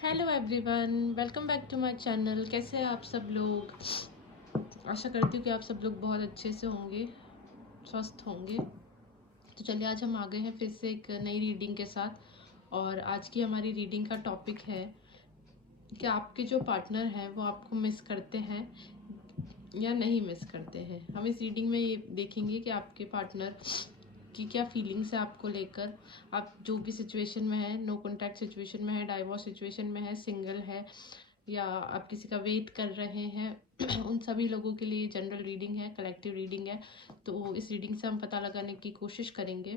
Hello everyone, welcome back to my channel. कैसे हैं आप सब लोग? आशा करती हूँ कि आप सब लोग बहुत अच्छे से होंगे, स्वस्थ होंगे। तो चलिए, आज हम आ गए हैं फिर से एक नई रीडिंग के साथ। और आज की हमारी रीडिंग का टॉपिक है कि आपके जो पार्टनर हैं वो आपको मिस करते हैं या नहीं मिस करते हैं। हम इस रीडिंग में ये देखेंगे कि आपके पार्टनर की क्या फीलिंग्स है आपको लेकर। आप जो भी सिचुएशन में है, नो कॉन्टैक्ट सिचुएशन में है, डाइवोर्स सिचुएशन में है, सिंगल है, या आप किसी का वेट कर रहे हैं उन सभी लोगों के लिए जनरल रीडिंग है, कलेक्टिव रीडिंग है। तो इस रीडिंग से हम पता लगाने की कोशिश करेंगे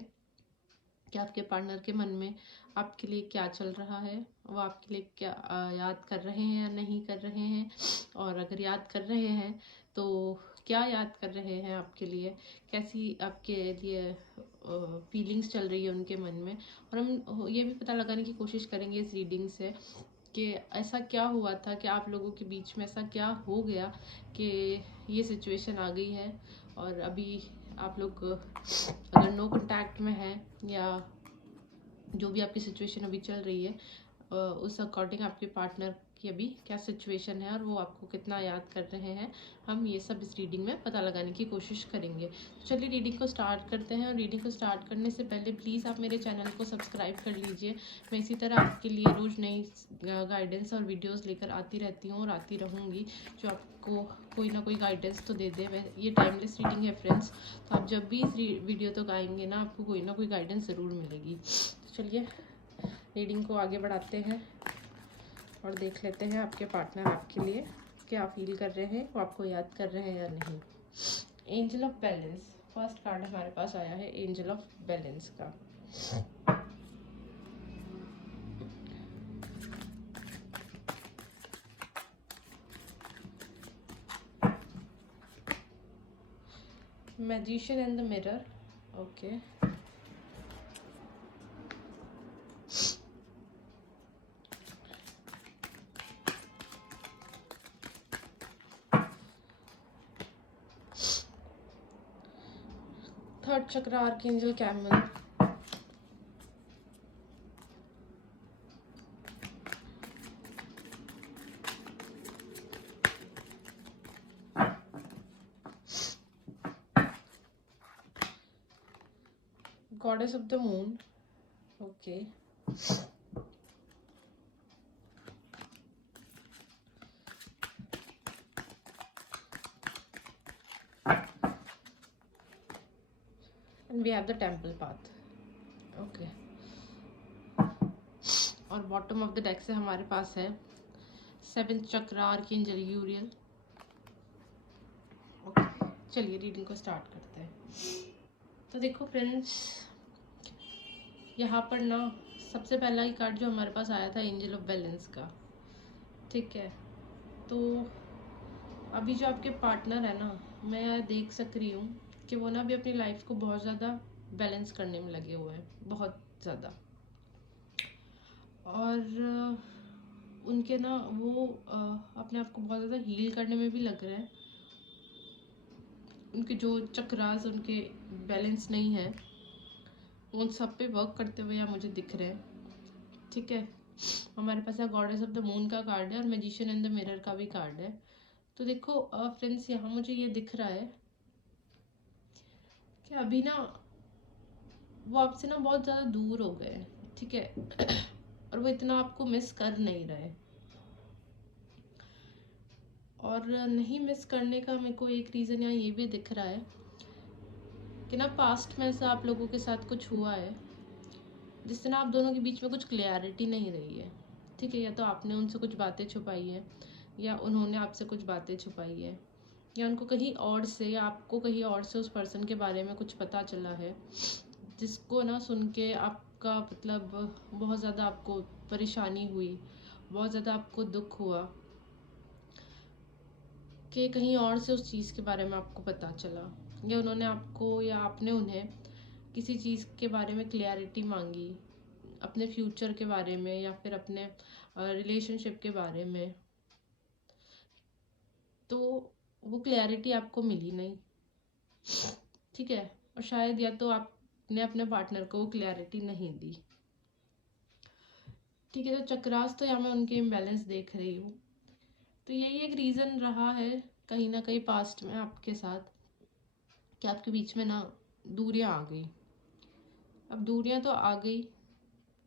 कि आपके पार्टनर के मन में आपके लिए क्या चल रहा है, वो आपके लिए क्या याद कर रहे हैं या नहीं कर रहे हैं। और अगर याद कर रहे हैं तो क्या याद कर रहे हैं आपके लिए, कैसी आपके लिए फीलिंग्स चल रही है उनके मन में। और हम ये भी पता लगाने की कोशिश करेंगे इस रीडिंग से कि ऐसा क्या हुआ था, कि आप लोगों के बीच में ऐसा क्या हो गया कि ये सिचुएशन आ गई है। और अभी आप लोग अगर नो कांटेक्ट में हैं, या जो भी आपकी सिचुएशन अभी चल रही है, उस अकॉर्डिंग आपके पार्टनर की अभी क्या सिचुएशन है और वो आपको कितना याद कर रहे हैं, हम ये सब इस रीडिंग में पता लगाने की कोशिश करेंगे। तो चलिए रीडिंग को स्टार्ट करते हैं। और रीडिंग को स्टार्ट करने से पहले प्लीज़ आप मेरे चैनल को सब्सक्राइब कर लीजिए। मैं इसी तरह आपके लिए रोज़ नई गाइडेंस और वीडियोज़ लेकर आती रहती हूँ और आती रहूँगी, जो आपको कोई ना कोई गाइडेंस तो दे दे। ये टाइमलेस रीडिंग है फ्रेंड्स, तो आप जब भी इस वीडियो तक आएंगे ना, आपको कोई ना कोई गाइडेंस ज़रूर मिलेगी। तो चलिए रीडिंग को आगे बढ़ाते हैं और देख लेते हैं आपके पार्टनर आपके लिए क्या फील कर रहे हैं, वो आपको याद कर रहे हैं या नहीं। Angel of balance, first card हमारे पास आया है एंजल ऑफ बैलेंस का। Magician and the mirror, okay. Third chakra, archangel Chamuel, goddess of the moon, okay. And we have the temple path, okay. और बॉटम ऑफ द डेक से हमारे पास है seventh chakra, archangel Uriel, okay. चलिए reading को start करते हैं। तो देखो फ्रेंड्स, यहाँ पर ना सबसे पहला ही कार्ड जो हमारे पास आया था एंजल ऑफ बैलेंस का, ठीक है। तो अभी जो आपके पार्टनर है ना, मैं देख सक रही हूँ कि वो ना अभी अपनी लाइफ को बहुत ज़्यादा बैलेंस करने में लगे हुए हैं, बहुत ज़्यादा। और उनके ना वो अपने आप को बहुत ज़्यादा हील करने में भी लग रहे हैं। उनके जो चक्रास उनके बैलेंस नहीं है, उन सब पे वर्क करते हुए यहाँ मुझे दिख रहे हैं, ठीक है। हमारे पास है गॉडेस ऑफ द मून का कार्ड है और मैजिशियन एंड द मिरर का भी कार्ड है। तो देखो फ्रेंड्स, यहाँ मुझे ये दिख रहा है कि अभी ना वो आपसे ना बहुत ज़्यादा दूर हो गए, ठीक है। और वो इतना आपको मिस कर नहीं रहे। और नहीं मिस करने का मेरे को एक रीज़न यहाँ ये भी दिख रहा है कि ना पास्ट में ऐसा आप लोगों के साथ कुछ हुआ है जिससे ना आप दोनों के बीच में कुछ क्लैरिटी नहीं रही है, ठीक है। या तो आपने उनसे कुछ बातें छुपाई है, या उन्होंने आपसे कुछ बातें छुपाई है, या उनको कहीं और से या आपको कहीं और से उस पर्सन के बारे में कुछ पता चला है, जिसको ना सुन के आपका मतलब बहुत ज़्यादा आपको परेशानी हुई, बहुत ज़्यादा आपको दुख हुआ कि कहीं और से उस चीज़ के बारे में आपको पता चला, या उन्होंने आपको या आपने उन्हें किसी चीज़ के बारे में क्लैरिटी मांगी, अपने फ्यूचर के बारे में या फिर अपने रिलेशनशिप के बारे में। तो वो क्लैरिटी आपको मिली नहीं, ठीक है। और शायद या तो आपने अपने पार्टनर को वो क्लैरिटी नहीं दी। ठीक है, तो चक्रास तो यहाँ मैं उनके इम्बैलेंस देख रही हूँ। तो यही एक रीज़न रहा है कहीं ना कहीं पास्ट में आपके साथ कि आपके बीच में ना दूरियां आ गई। अब दूरियां तो आ गई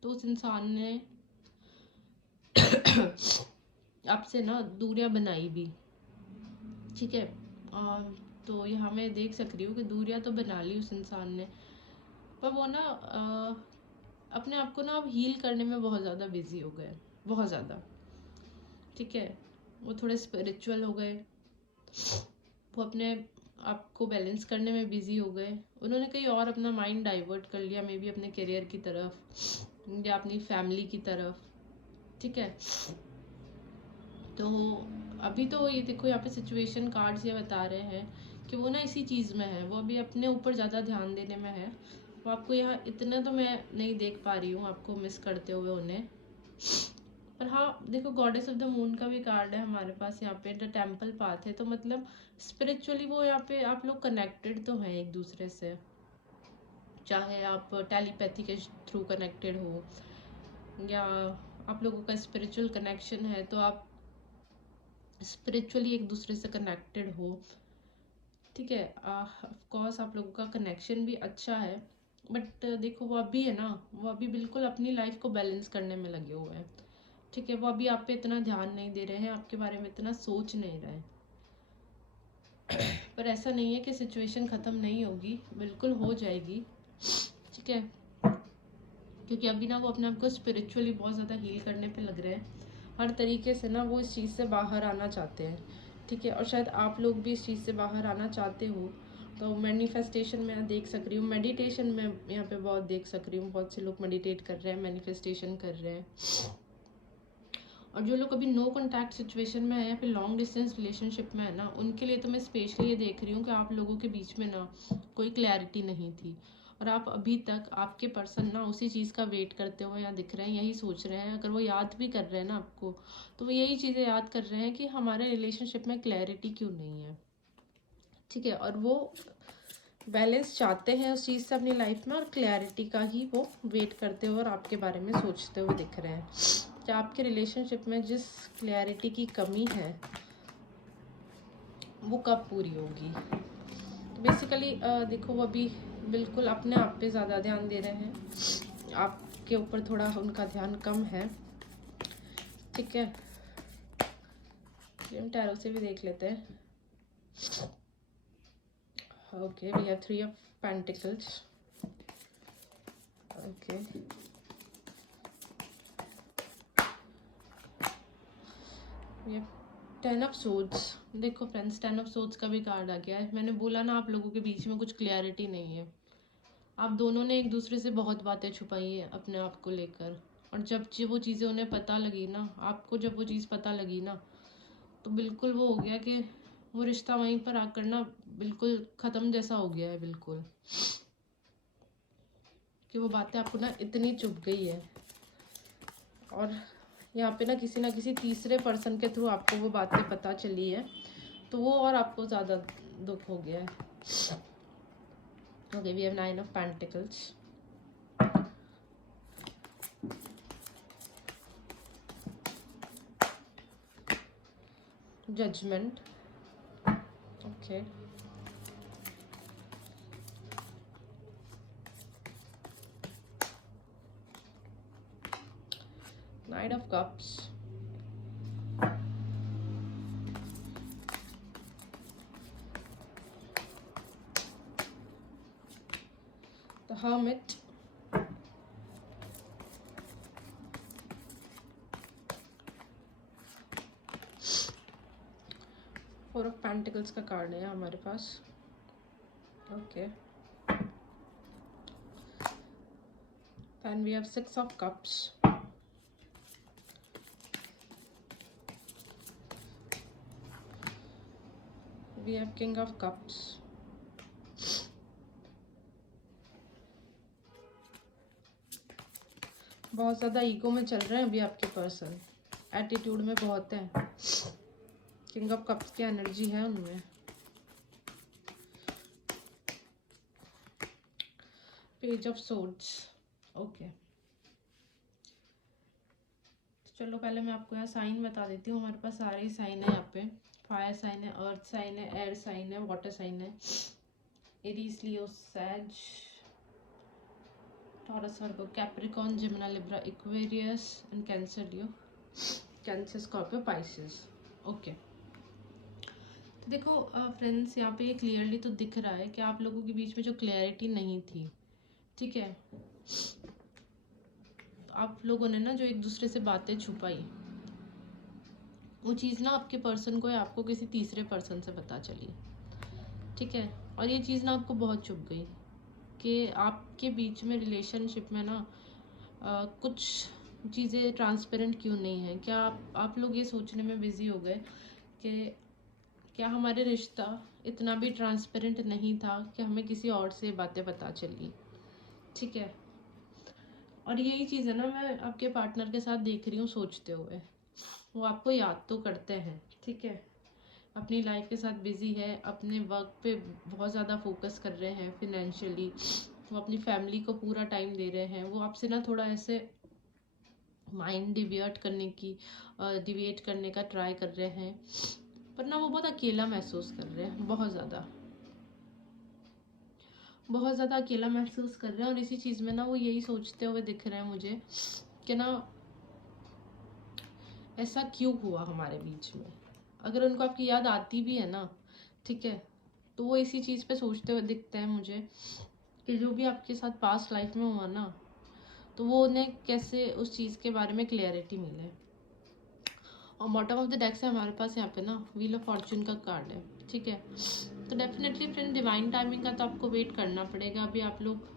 तो उस इंसान ने आपसे ना दूरियां बनाई भी, ठीक है। तो यहाँ मैं देख सक रही हूँ कि दूरियां तो बना ली उस इंसान ने, पर वो ना अपने आप को ना अब हील करने में बहुत ज़्यादा बिजी हो गए, बहुत ज़्यादा, ठीक है। वो थोड़े स्पिरिचुअल हो गए, वो अपने आप को बैलेंस करने में बिजी हो गए। उन्होंने कहीं और अपना माइंड डाइवर्ट कर लिया, मे बी अपने करियर की तरफ या अपनी फैमिली की तरफ, ठीक है। तो अभी तो ये देखो यहाँ पे सिचुएशन कार्ड्स ये बता रहे हैं कि वो ना इसी चीज़ में है, वो अभी अपने ऊपर ज़्यादा ध्यान देने में है। वो आपको यहाँ इतना तो मैं नहीं देख पा रही हूँ आपको मिस करते हुए उन्हें। पर हाँ देखो, गॉडेस ऑफ द मून का भी कार्ड है हमारे पास यहाँ पे, द टेम्पल पाथ है, तो मतलब स्पिरिचुअली वो यहाँ पे आप लोग कनेक्टेड तो हैं एक दूसरे से, चाहे आप टेलीपैथी के थ्रू कनेक्टेड हो या आप लोगों का स्पिरिचुअल कनेक्शन है, तो आप स्पिरिचुअली एक दूसरे से कनेक्टेड हो, ठीक है। ऑफ कोर्स आप लोगों का कनेक्शन भी अच्छा है, बट देखो वो अभी है ना, वो अभी बिल्कुल अपनी लाइफ को बैलेंस करने में लगे हुए हैं, ठीक है। वो अभी आप पे इतना ध्यान नहीं दे रहे हैं, आपके बारे में इतना सोच नहीं रहे हैं। पर ऐसा नहीं है कि सिचुएशन ख़त्म नहीं होगी, बिल्कुल हो जाएगी, ठीक है। क्योंकि अभी ना वो अपने आप को स्पिरिचुअली बहुत ज़्यादा हील करने पे लग रहे हैं, हर तरीके से ना वो इस चीज़ से बाहर आना चाहते हैं, ठीक है। और शायद आप लोग भी इस चीज़ से बाहर आना चाहते हो। तो मैनिफेस्टेशन में मैं देख सक रही हूँ, मेडिटेशन में यहाँ पे बहुत देख सक रही हूँ, बहुत से लोग मेडिटेट कर रहे हैं, मैनिफेस्टेशन कर रहे हैं। और जो लोग अभी नो कॉन्टैक्ट सिचुएशन में है या फिर लॉन्ग डिस्टेंस रिलेशनशिप में है ना, उनके लिए तो मैं स्पेशली ये देख रही हूँ कि आप लोगों के बीच में ना कोई क्लैरिटी नहीं थी, और आप अभी तक आपके पर्सन ना उसी चीज़ का वेट करते हुए यहाँ दिख रहे हैं, यही सोच रहे हैं। अगर वो याद भी कर रहे हैं ना आपको, तो वो यही चीज़ें याद कर रहे हैं कि हमारे रिलेशनशिप में क्लैरिटी क्यों नहीं है, ठीक है। और वो बैलेंस चाहते हैं उस चीज़ से अपनी लाइफ में, और क्लैरिटी का ही वो वेट करते हुए और आपके बारे में सोचते हुए दिख रहे हैं कि आपके रिलेशनशिप में जिस क्लैरिटी की कमी है वो कब पूरी होगी। तो बेसिकली देखो, वो अभी बिल्कुल अपने आप पे ज़्यादा ध्यान दे रहे हैं, आपके ऊपर थोड़ा उनका ध्यान कम है, ठीक है। हम टैरो से भी देख लेते हैं। Okay, we have 3 of pentacles. Okay, we have 10 of swords. देखो फ्रेंड्स, 10 ऑफ सोर्ड्स का भी कार्ड आ गया है। मैंने बोला ना आप लोगों के बीच में कुछ क्लैरिटी नहीं है, आप दोनों ने एक दूसरे से बहुत बातें छुपाई है अपने आप को लेकर। और जब वो चीज़ें उन्हें पता लगी ना, आपको जब वो चीज़ पता लगी ना, तो बिल्कुल वो हो गया कि वो रिश्ता वहीं पर आकर ना बिल्कुल ख़त्म जैसा हो गया है, बिल्कुल कि वो बातें आपको ना इतनी चुभ गई है। और यहाँ पे ना किसी तीसरे पर्सन के थ्रू आपको वो बातें पता चली है, तो वो और आपको ज़्यादा दुख हो गया है। Okay, we have 9 of pentacles. Judgment, okay, knight of cups, the hermit, 4 of pentacles का कार्ड है हमारे पास। Okay, and we have 6 of cups, we have king of cups. बहुत ज़्यादा ईगो में चल रहे हैं अभी आपके पर्सन, एटीट्यूड में बहुत है, किंग ऑफ कप्स की एनर्जी है उनमें। पेज ऑफ सोर्ड्स, ओके, चलो पहले मैं आपको यहाँ साइन बता देती हूँ। हमारे पास सारे ही साइन है यहाँ पे। फायर साइन है, अर्थ साइन है, एयर साइन है, वाटर साइन है। Aries, Leo, Sag, Taurus, Virgo, Capricorn, Gemini, Libra, Aquarius and Cancer, Leo, Cancer, Scorpio, Pisces. Okay, तो देखो फ्रेंड्स, यहाँ पे ये क्लियरली तो दिख रहा है कि आप लोगों के बीच में जो क्लैरिटी नहीं थी, ठीक है, आप लोगों ने ना जो एक दूसरे से बातें छुपाई, वो चीज़ ना आपके पर्सन को या आपको किसी तीसरे पर्सन से पता चली, ठीक है। और ये चीज़ ना आपको बहुत चुभ गई कि आपके बीच में रिलेशनशिप में ना कुछ चीज़ें ट्रांसपेरेंट क्यों नहीं है। क्या आप लोग ये सोचने में बिज़ी हो गए कि क्या हमारे रिश्ता इतना भी ट्रांसपेरेंट नहीं था कि हमें किसी और से बातें पता चली, ठीक है। और यही चीज़ है ना मैं आपके पार्टनर के साथ देख रही हूँ सोचते हुए। वो आपको याद तो करते हैं, ठीक है, अपनी लाइफ के साथ बिजी है, अपने वर्क पे बहुत ज़्यादा फोकस कर रहे हैं, फिनेंशियली वो अपनी फैमिली को पूरा टाइम दे रहे हैं। वो आपसे ना थोड़ा ऐसे माइंड डिविएट करने का ट्राई कर रहे हैं, पर ना वो बहुत अकेला महसूस कर रहे हैं, बहुत ज़्यादा अकेला महसूस कर रहे हैं। और इसी चीज़ में ना वो यही सोचते हुए दिख रहे हैं मुझे कि ना ऐसा क्यों हुआ हमारे बीच में। अगर उनको आपकी याद आती भी है ना, ठीक है, तो वो इसी चीज़ पे सोचते हुए दिखते हैं मुझे कि जो भी आपके साथ पास्ट लाइफ में हुआ ना, तो वो उन्हें कैसे उस चीज़ के बारे में क्लियरिटी मिले। और बॉटम ऑफ द डेक से हमारे पास यहाँ पे ना व्हील ऑफ फॉर्चून का कार्ड है, ठीक है। तो डेफिनेटली फ्रेंड, डिवाइन टाइमिंग का तो आपको वेट करना पड़ेगा। अभी आप लोग,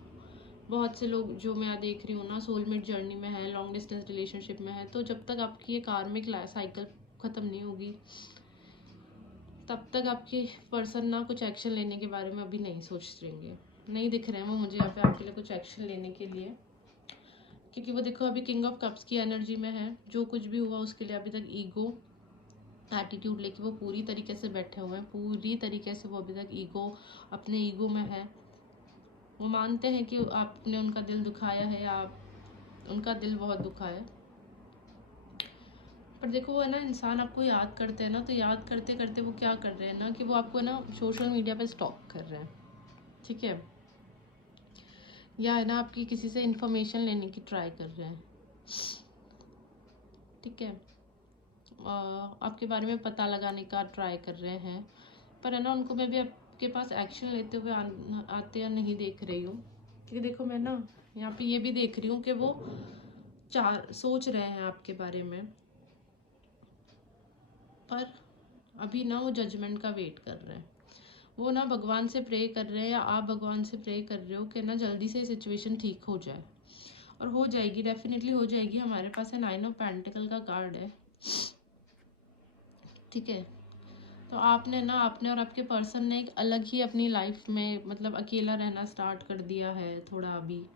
बहुत से लोग जो मैं देख रही हूँ ना, सोलमेट जर्नी में है, लॉन्ग डिस्टेंस रिलेशनशिप में है। तो जब तक आपकी ये कार्मिक साइकिल ख़त्म नहीं होगी, तब तक आपके पर्सन ना कुछ एक्शन लेने के बारे में अभी नहीं सोच रहेंगे। नहीं दिख रहे हैं वो मुझे यहाँ पे आपके लिए कुछ एक्शन लेने के लिए, क्योंकि वो देखो अभी किंग ऑफ कप्स की एनर्जी में है। जो कुछ भी हुआ उसके लिए अभी तक ईगो एटीट्यूड लेके वो पूरी तरीके से बैठे हुए हैं। पूरी तरीके से वो अभी तक अपने ईगो में है। वो मानते हैं कि आपने उनका दिल दुखाया है, आप उनका दिल बहुत दुखा है। पर देखो वो है ना, इंसान आपको याद करते हैं ना, तो याद करते करते वो क्या कर रहे हैं ना कि वो आपको ना सोशल मीडिया पे स्टॉक कर रहे हैं, ठीक है, या है ना आपकी किसी से इन्फॉर्मेशन लेने की ट्राई कर रहे हैं, ठीक है, आपके बारे में पता लगाने का ट्राई कर रहे हैं। पर है ना उनको मैं भी आपके पास एक्शन लेते हुए आते या नहीं देख रही हूँ, क्योंकि देखो मैं ना यहाँ पे ये भी देख रही हूँ कि वो सोच रहे हैं आपके बारे में, पर अभी ना वो जजमेंट का वेट कर रहे हैं। वो ना भगवान से प्रे कर रहे हैं, या आप भगवान से प्रे कर रहे हो कि ना जल्दी से सिचुएशन ठीक हो जाए। और हो जाएगी, डेफिनेटली हो जाएगी। हमारे पास है 9 ऑफ पेंटिकल का कार्ड है, ठीक है। तो आपने और आपके पर्सन ने एक अलग ही अपनी लाइफ में मतलब अकेला रहना स्टार्ट कर दिया है थोड़ा अभी,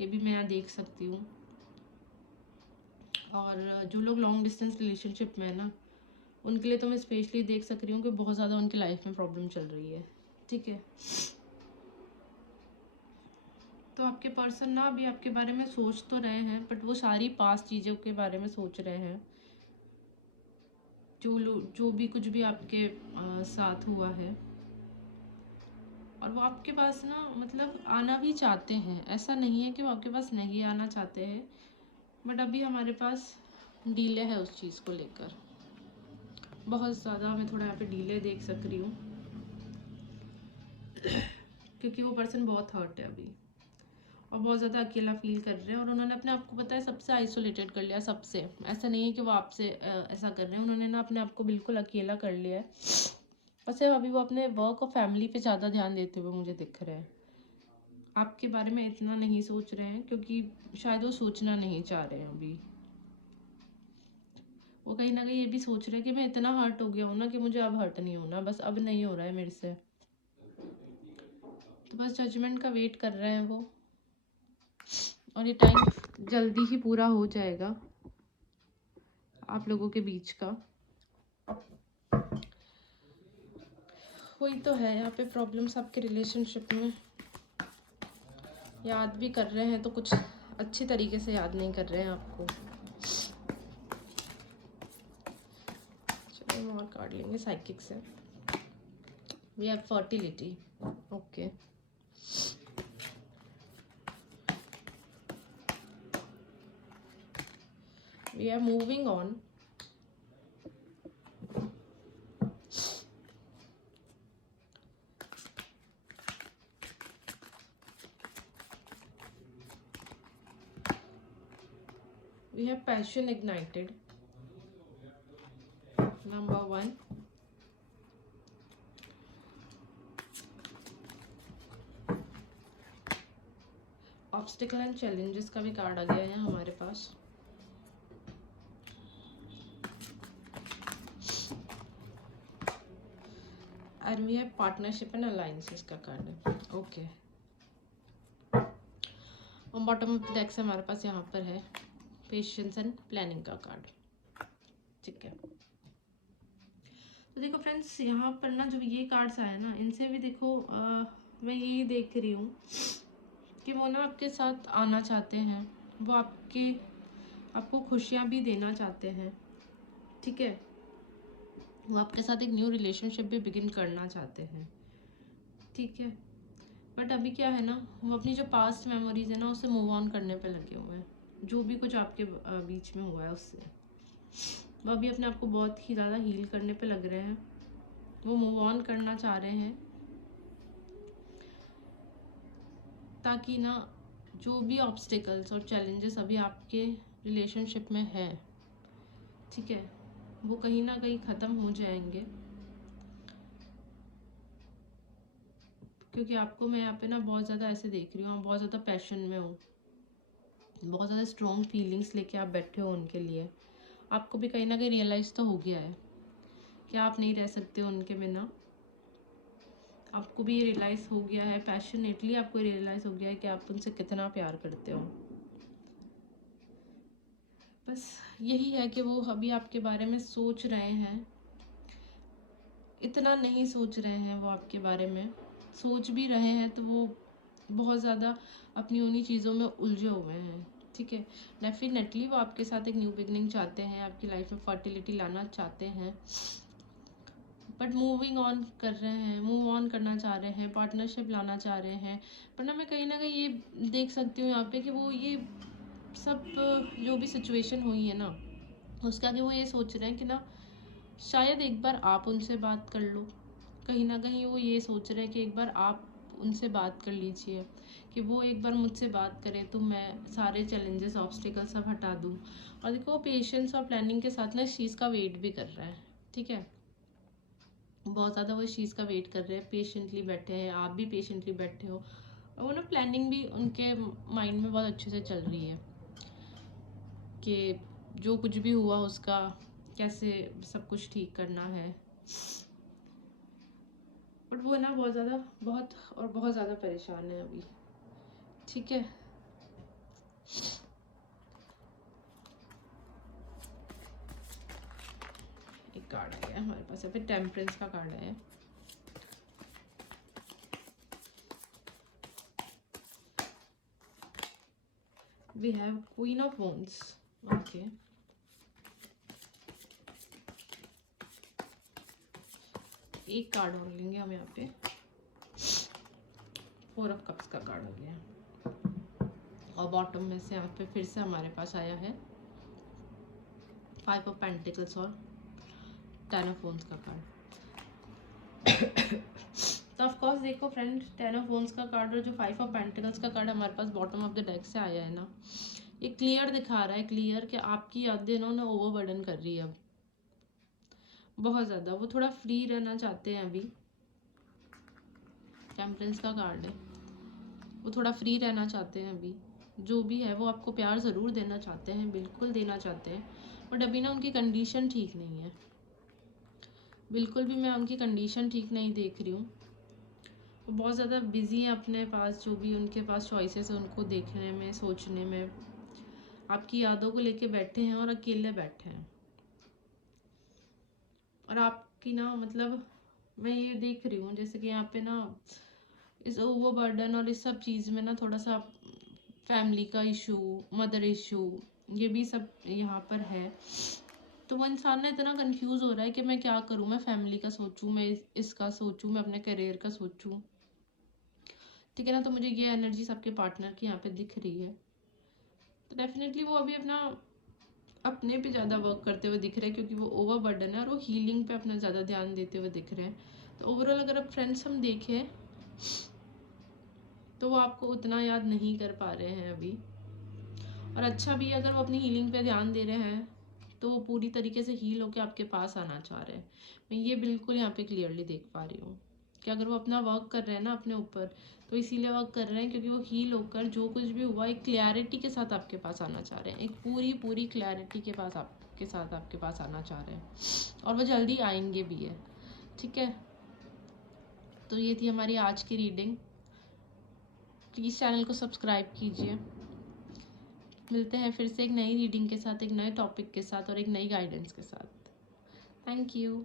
ये भी मैं यहाँ देख सकती हूँ। और जो लोग लॉन्ग डिस्टेंस रिलेशनशिप में है ना, उनके लिए तो मैं स्पेशली देख सक रही हूँ कि बहुत ज़्यादा उनकी लाइफ में प्रॉब्लम चल रही है, ठीक है। तो आपके पर्सन ना अभी आपके बारे में सोच तो रहे हैं, बट वो सारी पास्ट चीज़ों के बारे में सोच रहे हैं, जो भी कुछ भी आपके साथ हुआ है। और वो आपके पास ना मतलब आना भी चाहते हैं, ऐसा नहीं है कि वो आपके पास नहीं आना चाहते हैं, बट अभी हमारे पास डीले है उस चीज़ को लेकर। बहुत ज़्यादा मैं थोड़ा यहाँ पे डीले देख सक रही हूँ, क्योंकि वो पर्सन बहुत हर्ट है अभी और बहुत ज़्यादा अकेला फील कर रहे हैं। और उन्होंने अपने आप को पता है सबसे आइसोलेटेड कर लिया, सबसे। ऐसा नहीं है कि वो आपसे ऐसा कर रहे हैं, उन्होंने ना अपने आप को बिल्कुल अकेला कर लिया है। बस अभी वो अपने वर्क और फैमिली पे ज़्यादा ध्यान देते हुए मुझे दिख रहे हैं। आपके बारे में इतना नहीं सोच रहे हैं, क्योंकि शायद वो सोचना नहीं चाह रहे हैं अभी। वो कहीं ना कहीं ये भी सोच रहे हैं कि मैं इतना हर्ट हो गया हूँ ना कि मुझे अब हर्ट नहीं होना, बस अब नहीं हो रहा है मेरे से। तो बस जजमेंट का वेट कर रहे हैं वो, और ये टाइम जल्दी ही पूरा हो जाएगा आप लोगों के बीच का। वही तो है, यहाँ पे प्रॉब्लम्स आपके रिलेशनशिप में। याद भी कर रहे हैं तो कुछ अच्छी तरीके से याद नहीं कर रहे हैं आपको। हम और कार्ड लेंगे साइकिक से। We have fertility, okay. We are moving on. We have passion ignited, number 1. Obstacle and challenges का भी कार्ड आ गया है हमारे पास। And we have partnership and alliances का कार्ड है, ओके। और बॉटम ऑफ द डेक से हमारे पास यहाँ पर है पेशेंस एंड प्लानिंग का कार्ड, ठीक है। तो देखो फ्रेंड्स, यहाँ पर ना जो ये कार्ड्स आए ना, इनसे भी देखो मैं यही देख रही हूँ कि वो ना आपके साथ आना चाहते हैं, वो आपको खुशियाँ भी देना चाहते हैं, ठीक है। वो आपके साथ एक न्यू रिलेशनशिप भी बिगिन करना चाहते हैं, ठीक है। बट अभी क्या है ना, वो अपनी जो पास्ट मेमोरीज है ना उससे मूव ऑन करने पे लगे हुए हैं। जो भी कुछ आपके बीच में हुआ है उससे वो अभी अपने आप को बहुत ही ज़्यादा हील करने पे लग रहे हैं। वो मूव ऑन करना चाह रहे हैं ताकि ना जो भी ऑब्स्टिकल्स और चैलेंजेस अभी आपके रिलेशनशिप में है, ठीक है, वो कहीं ना कहीं ख़त्म हो जाएंगे। क्योंकि आपको मैं यहाँ पे ना बहुत ज़्यादा ऐसे देख रही हूँ, आप बहुत ज़्यादा पैशन में हो, बहुत ज़्यादा स्ट्रॉन्ग फीलिंग्स लेके आप बैठे हो उनके लिए। आपको भी कहीं ना कहीं रियलाइज़ तो हो गया है कि आप नहीं रह सकते उनके बिना। आपको भी ये रियलाइज़ हो गया है, पैशनेटली आपको रियलाइज़ हो गया है कि आप उनसे कितना प्यार करते हो। बस यही है कि वो अभी आपके बारे में सोच रहे हैं, इतना नहीं सोच रहे हैं वो आपके बारे में। सोच भी रहे हैं तो वो बहुत ज़्यादा अपनी उन्हीं चीज़ों में उलझे हुए हैं, ठीक है। डेफिनेटली वो आपके साथ एक न्यू बिगनिंग चाहते हैं, आपकी लाइफ में फर्टिलिटी लाना चाहते हैं, बट मूविंग ऑन कर रहे हैं, मूव ऑन करना चाह रहे हैं, पार्टनरशिप लाना चाह रहे हैं। पर ना मैं कहीं ना कहीं ये देख सकती हूँ यहाँ पे कि वो ये सब जो भी सिचुएशन हुई है ना, उसके आगे वो ये सोच रहे हैं कि ना शायद एक बार आप उनसे बात कर लो। कहीं ना कहीं वो ये सोच रहे हैं कि एक बार आप उनसे बात कर लीजिए, कि वो एक बार मुझसे बात करें तो मैं सारे चैलेंजेस ऑब्स्टिकल सब हटा दूँ। और देखो पेशेंस और प्लानिंग के साथ ना इस चीज़ का वेट भी कर रहा है, ठीक है। बहुत ज़्यादा वो इस चीज़ का वेट कर रहे हैं, पेशेंटली बैठे हैं, आप भी पेशेंटली बैठे हो। और वो ना प्लानिंग भी उनके माइंड में बहुत अच्छे से चल रही है कि जो कुछ भी हुआ उसका कैसे सब कुछ ठीक करना है। बट वो ना बहुत ज़्यादा परेशान है अभी, ठीक है। एक कार्ड आया हमारे पास, फिर टेम्परेंस का कार्ड है। We have queen of wands, okay. एक कार्ड और लेंगे हम यहाँ पे, 4 ऑफ कप्स का कार्ड हो गया। और बॉटम में से यहाँ पे फिर से हमारे पास आया है 5 ऑफ पेंटिकल्स और 10 ऑफ वॉन्ड्स का कार्ड। तो ऑफ कोर्स देखो फ्रेंड, 10 ऑफ वॉन्ड्स का कार्ड और जो 5 ऑफ पेंटिकल्स का कार्ड हमारे पास बॉटम ऑफ द डेक से आया है ना, ये क्लियर दिखा रहा है, क्लियर कि आपकी यादें इन्होंने ओवरबर्डन कर रही है अब बहुत ज़्यादा। वो थोड़ा फ्री रहना चाहते हैं अभी, टेम्परेंस का कार्ड है, वो थोड़ा फ्री रहना चाहते हैं अभी। जो भी है वो आपको प्यार ज़रूर देना चाहते हैं, बिल्कुल देना चाहते हैं, बट अभी ना उनकी कंडीशन ठीक नहीं है, बिल्कुल भी मैं उनकी कंडीशन ठीक नहीं देख रही हूँ। वो बहुत ज़्यादा बिजी हैं अपने पास, जो भी उनके पास चॉइसेस है उनको देखने में, सोचने में। आपकी यादों को लेके बैठे हैं और अकेले बैठे हैं। और आपकी ना मतलब मैं ये देख रही हूँ जैसे कि यहाँ पे ना इस ओवरबर्डन और इस सब चीज़ में ना थोड़ा सा फैमिली का इशू, मदर इशू, ये भी सब यहाँ पर है। तो वो इंसान ना इतना कंफ्यूज हो रहा है कि मैं क्या करूँ, मैं फैमिली का सोचूँ, मैं इसका सोचूँ, मैं अपने करियर का सोचूँ, ठीक है ना। तो मुझे ये एनर्जी सबके पार्टनर की यहाँ पे दिख रही है। तो डेफिनेटली वो अभी अपने पे ज़्यादा वर्क करते हुए दिख रहे हैं, क्योंकि वो ओवरबर्डन है और वो हीलिंग पे अपना ज़्यादा ध्यान देते हुए दिख रहे हैं। तो ओवरऑल अगर अब फ्रेंड्स हम देखें तो वो आपको उतना याद नहीं कर पा रहे हैं अभी। और अच्छा भी अगर वो अपनी हीलिंग पे ध्यान दे रहे हैं तो वो पूरी तरीके से हील होकर आपके पास आना चाह रहे हैं। मैं ये बिल्कुल यहाँ पे क्लियरली देख पा रही हूँ कि अगर वो अपना वर्क कर रहे हैं ना अपने ऊपर, तो इसीलिए वर्क कर रहे हैं क्योंकि वो हील होकर जो कुछ भी हुआ एक क्लैरिटी के साथ आपके पास आना चाह रहे हैं, एक पूरी क्लैरिटी के पास आपके पास आना चाह रहे हैं, और वो जल्दी आएंगे भी है, ठीक है। तो ये थी हमारी आज की रीडिंग। प्लीज़ चैनल को सब्सक्राइब कीजिए। मिलते हैं फिर से एक नई रीडिंग के साथ, एक नए टॉपिक के साथ और एक नई गाइडेंस के साथ। Thank you.